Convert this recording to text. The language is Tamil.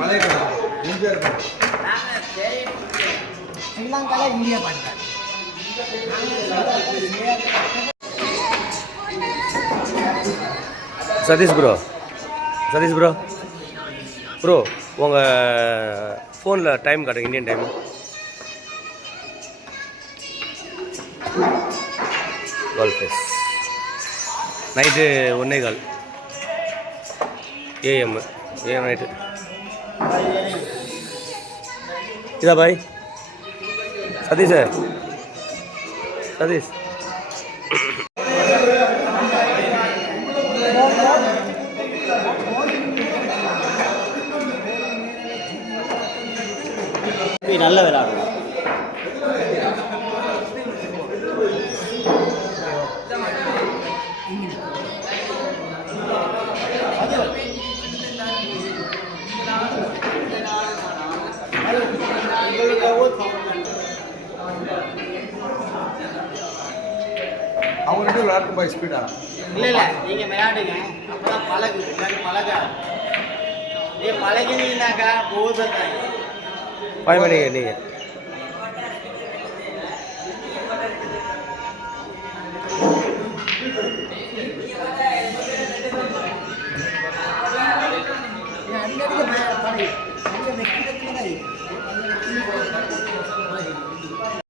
மலைக்கடா எம்ஜிஆர் ஸ்ரீலங்கால இந்தியா பாட்டு சதீஷ் ப்ரோ உங்கள் ஃபோனில் டைம் காட்டுங்க, Indian time. Galle Face night 1:15 AM night. இதா பாய் சதீஷ் நல்ல விளையாடு. அவங்க ரெண்டு விளையாட்டு பாய் ஸ்பீடா இல்லை நீங்கள் விளையாடுங்க, அப்போதான் பழகுனீங்கன்னாக்கா போதும். 5 மணிக்கு நீங்கள்